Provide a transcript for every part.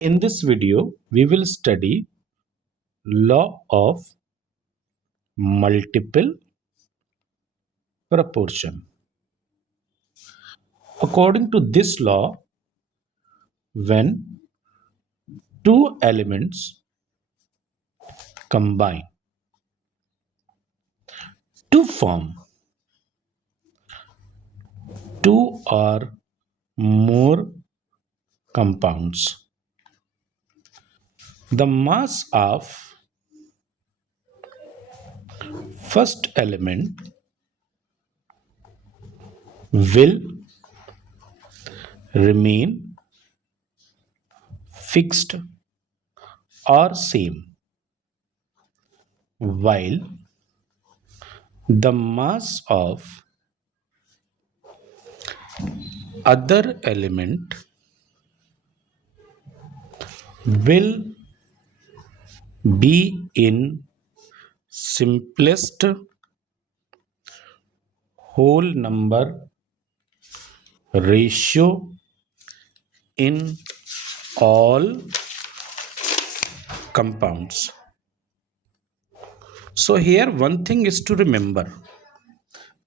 In this video, we will study law of multiple proportion. According to this law, when two elements combine to form two or more compounds, the mass of first element will remain fixed or same, while the mass of other element will be in simplest whole number ratio in all compounds. So here one thing is to remember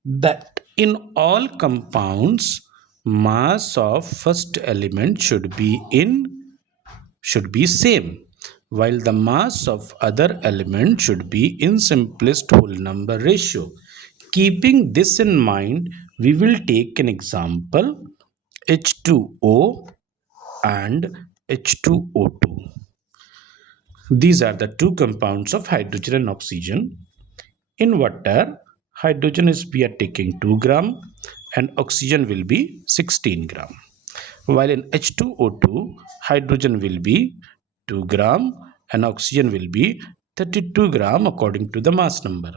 that in all compounds mass of first element should be same, while the mass of other element should be in simplest whole number ratio. Keeping this in mind, we will take an example H2O and H2O2. These are the two compounds of hydrogen and oxygen. In water, hydrogen is we are taking 2 gram and oxygen will be 16 gram. While in H2O2, hydrogen will be 2 gram and oxygen will be 32 gram according to the mass number.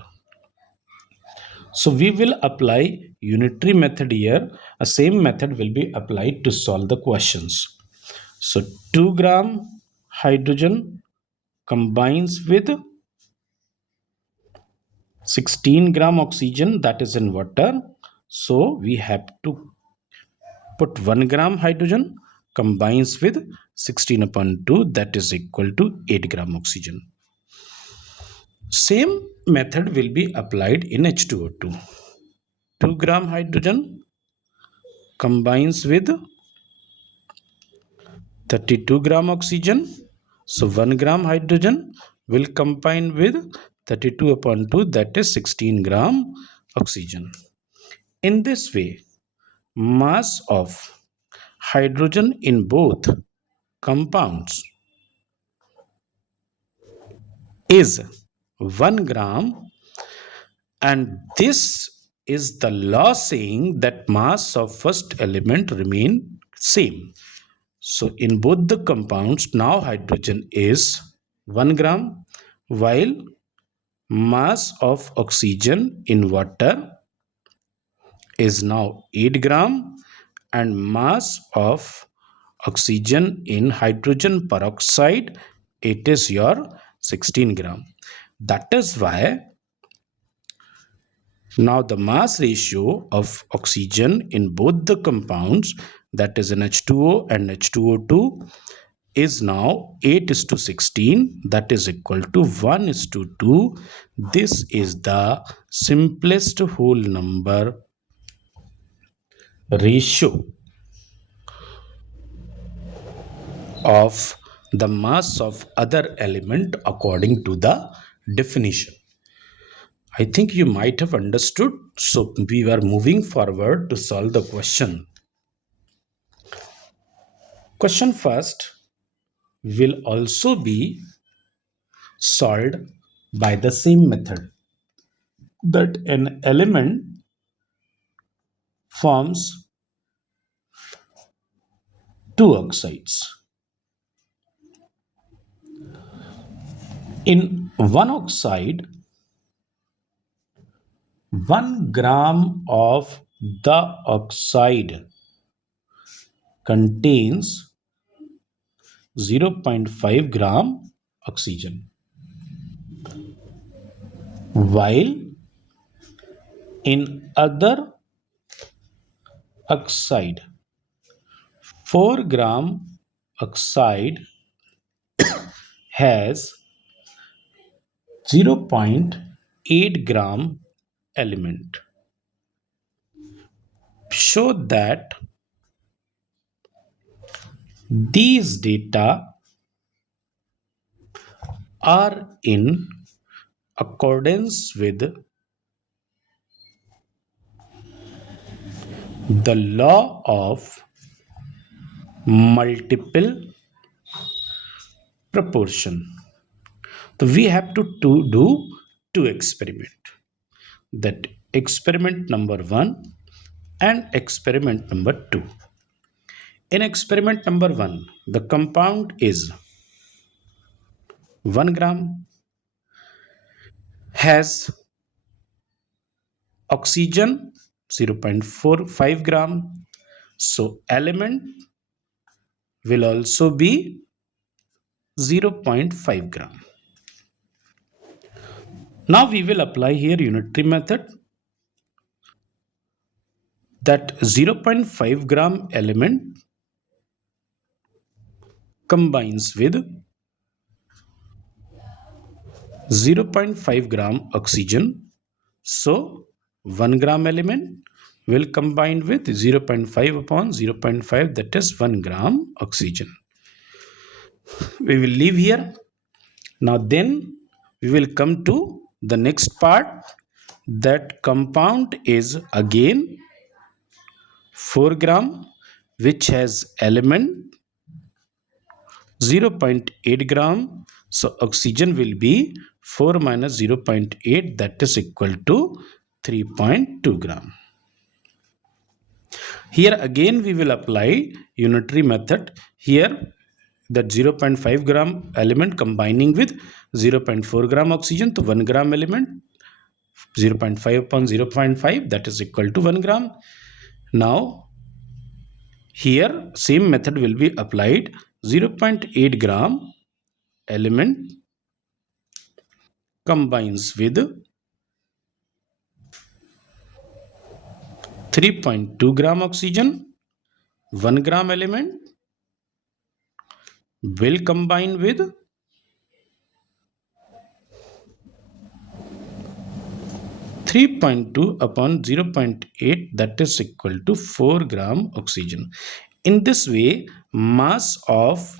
So we will apply unitary method here. A same method will be applied to solve the questions. So 2 gram hydrogen combines with 16 gram oxygen, that is in water. So we have to put 1 gram hydrogen combines with 16 upon 2, that is equal to 8 gram oxygen. Same method will be applied in H2O2. 2 gram hydrogen combines with 32 gram oxygen. So 1 gram hydrogen will combine with 32 upon 2, that is 16 gram oxygen. In this way, mass of hydrogen in both compounds is 1 gram, and this is the law saying that mass of first element remain same. So in both the compounds now hydrogen is 1 gram, while mass of oxygen in water is now 8 gram, and mass of oxygen in hydrogen peroxide, it is your 16 gram. That is why now the mass ratio of oxygen in both the compounds, that is in H2O and H2O2, is now 8 is to 16, that is equal to 1 is to 2. This is the simplest whole number ratio of the mass of other element according to the definition. I think you might have understood. So we were moving forward to solve the question. Question first will also be solved by the same method, that an element forms two oxides. In one oxide, 1 gram of the oxide contains 0.5 gram oxygen, while in other oxide, 4 gram oxide has 0.8 gram element. Show that these data are in accordance with the law of multiple proportion. So we have to do two experiment. That experiment number 1 and experiment number 2. In experiment number 1, the compound is 1 gram, has oxygen 0.45 gram. So element will also be 0.5 gram. Now we will apply here unitary method. That 0.5 gram element combines with 0.5 gram oxygen. So 1 gram element will combine with 0.5 upon 0.5, that is 1 gram oxygen. We will leave here. Now then we will come to the next part. That compound is again 4 gram, which has element 0.8 gram. So oxygen will be 4 minus 0.8, that is equal to 3.2 gram. Here again we will apply unitary method. Here that 0.5 gram element combining with 0.4 gram oxygen to 1 gram element, 0.5 upon 0.5, that is equal to 1 gram. Now here same method will be applied. 0.8 gram element combines with 3.2 gram oxygen. 1 gram element will combine with 3.2 upon 0.8, that is equal to 4 gram oxygen. In this way, mass of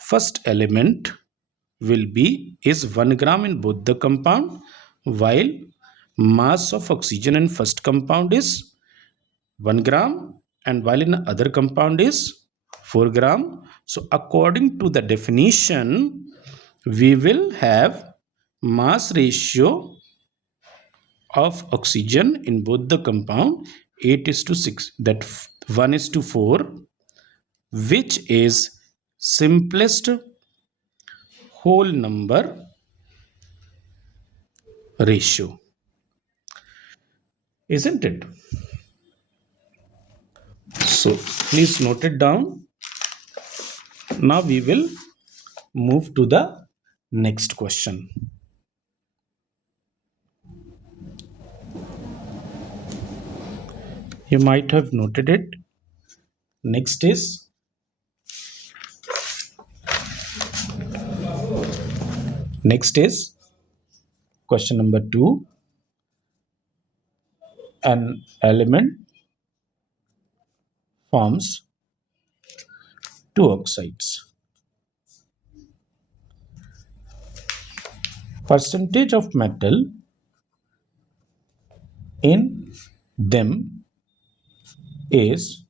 first element will be is 1 gram in both the compound, while mass of oxygen in first compound is 1 gram, and while in other compound is 4 gram. So according to the definition, we will have mass ratio of oxygen in both the compound 8 is to 6, that 1 is to 4, which is simplest whole number ratio, isn't it? So please note it down. Now we will move to the next question. You might have noted it. Next is question number 2. An element forms two oxides. Percentage of metal in them is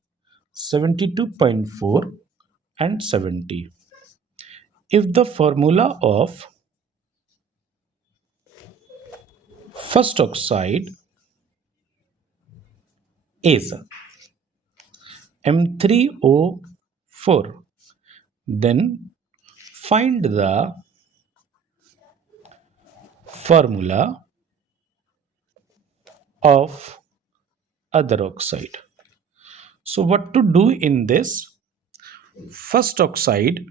72.4 and 70. If the formula of first oxide is M3O4, then find the formula of other oxide. So what to do in this? First oxide,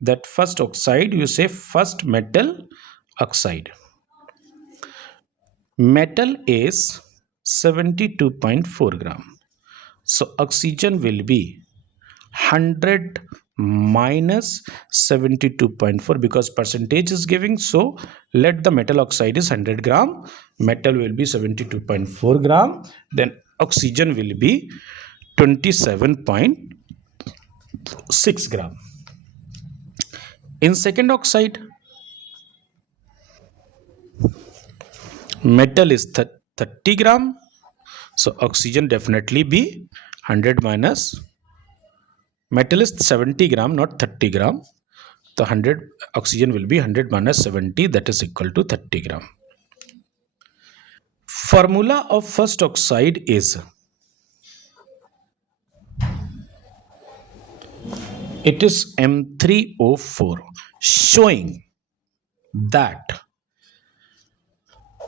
that first oxide, you say first metal oxide. Metal is 72.4 gram. So oxygen will be 100 minus 72.4 because percentage is giving. So let the metal oxide is 100 gram. Metal will be 72.4 gram. Then oxygen will be 27.6 gram. In second oxide, metal is 30 gram. So oxygen definitely be 100 minus. Metal is 70 gram, not 30 gram. The 100 oxygen will be 100 minus 70, that is equal to 30 gram. Formula of first oxide is, it is M3O4, showing that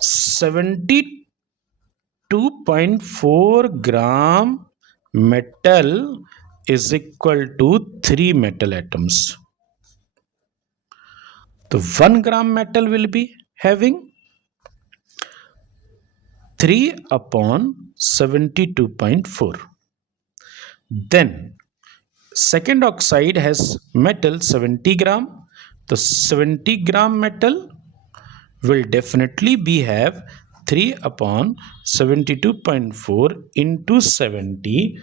72.4 gram metal is equal to 3 metal atoms. The 1 gram metal will be having 3 upon 72.4. Then second oxide has metal 70 gram. The 70 gram metal will definitely be have 3 upon 72.4 into 70,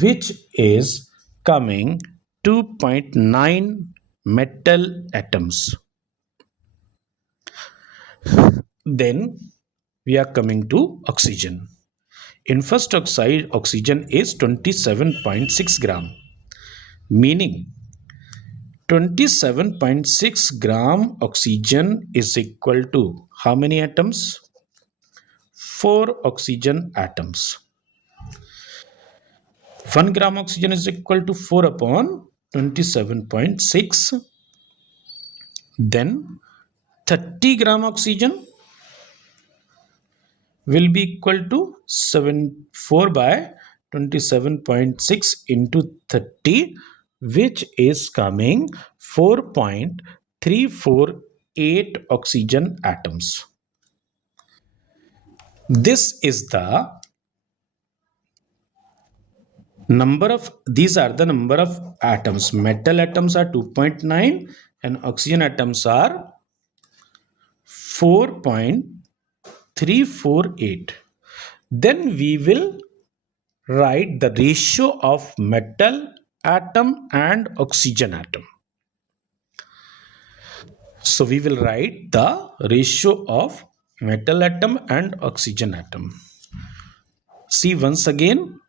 which is coming 2.9 metal atoms. Then we are coming to oxygen. In first oxide, oxygen is 27.6 gram, meaning 27.6 gram oxygen is equal to how many atoms? 4 oxygen atoms. 1 gram oxygen is equal to 4 upon 27.6. Then 30 gram oxygen will be equal to 4 by 27.6 into 30, which is coming 4.348 oxygen atoms. This is the number of, these are the number of atoms. Metal atoms are 2.9 and oxygen atoms are 4.348. Then we will write the ratio of metal atom and oxygen atom. So we will write the ratio of metal atom and oxygen atom. See once again,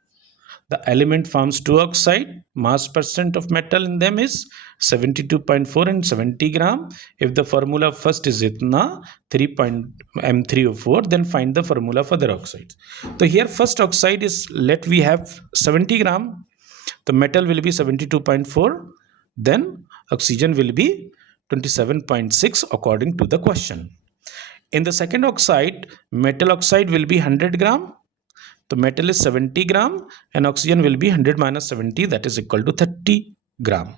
the element forms 2 oxide, mass percent of metal in them is 72.4 and 70 gram. If the formula first is itna 3. M3O4, then find the formula for the oxides. So here first oxide is, let we have 70 gram, the metal will be 72.4, then oxygen will be 27.6 according to the question. In the second oxide, metal oxide will be 100 gram, the metal is 70 gram and oxygen will be 100 minus 70, that is equal to 30 gram.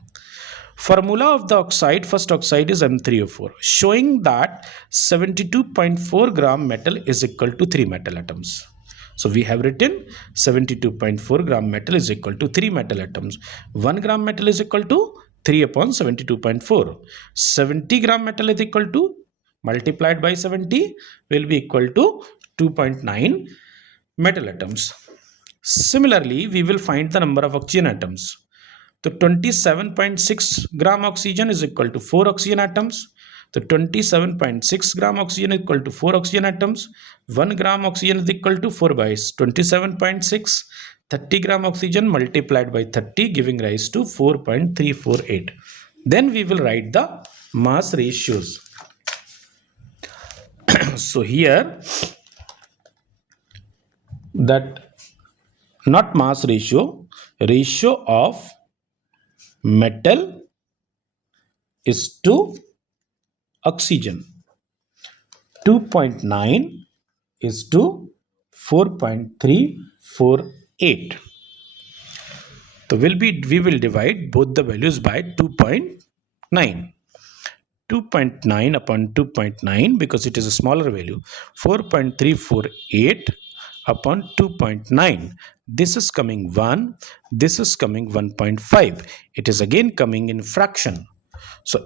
Formula of the oxide, first oxide is M3O4, showing that 72.4 gram metal is equal to 3 metal atoms. So we have written 72.4 gram metal is equal to 3 metal atoms. 1 gram metal is equal to 3 upon 72.4. 70 gram metal is equal to, multiplied by 70, will be equal to 2.9 metal atoms. Similarly, we will find the number of oxygen atoms. The 27.6 gram oxygen is equal to 4 oxygen atoms. The 27.6 gram oxygen is equal to 4 oxygen atoms. 1 gram oxygen is equal to 4 by 27.6. 30 gram oxygen multiplied by 30 giving rise to 4.348. Then we will write the mass ratios. So here, that not mass ratio, ratio of metal is to oxygen. 2.9 is to 4.348. So we will divide both the values by 2.9. 2.9 upon 2.9 because it is a smaller value. 4.348 upon 2.9. this is coming 1, this is coming 1.5. It is again coming in fraction. So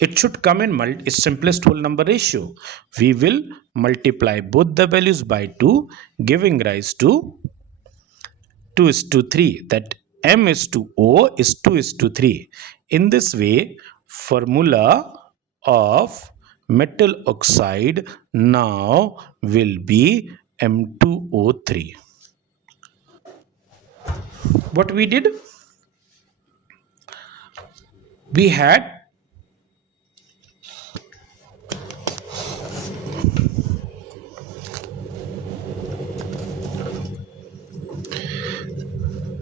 it should come in simplest whole number ratio. We will multiply both the values by 2, giving rise to 2 is to 3. That M is to O is 2 is to 3. In this way, formula of metal oxide now will be M2O3. What we did? We had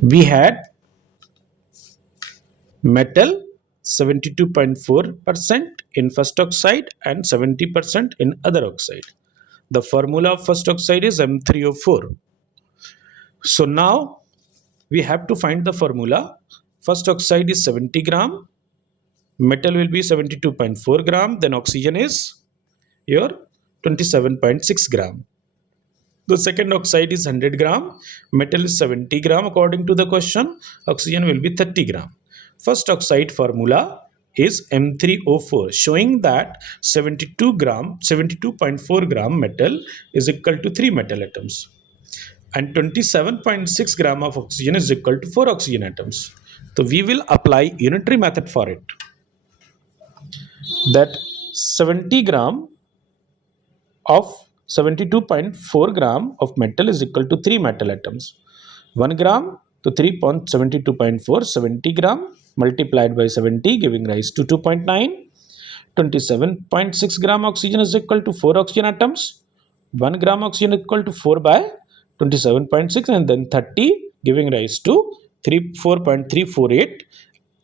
we had metal 72.4% in first oxide and 70% in other oxide. The formula of first oxide is M3O4. So now we have to find the formula. First oxide is 70 gram, metal will be 72.4 gram, then oxygen is your 27.6 gram. The second oxide is 100 gram, metal is 70 gram according to the question, oxygen will be 30 gram. First oxide formula is M3O4, showing that 72.4 gram metal is equal to 3 metal atoms, and 27.6 gram of oxygen is equal to 4 oxygen atoms. So we will apply unitary method for it. That 70 gram of 72.4 gram of metal is equal to 3 metal atoms. 1 gram to 3.72.4, 70 gram multiplied by 70 giving rise to 2.9. 27.6 gram oxygen is equal to 4 oxygen atoms. 1 gram oxygen equal to 4 by 27.6, and then 30 giving rise to 4.348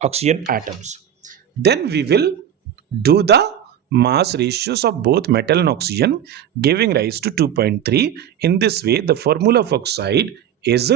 oxygen atoms. Then we will do the mass ratios of both metal and oxygen giving rise to 2.3. In this way, the formula of oxide is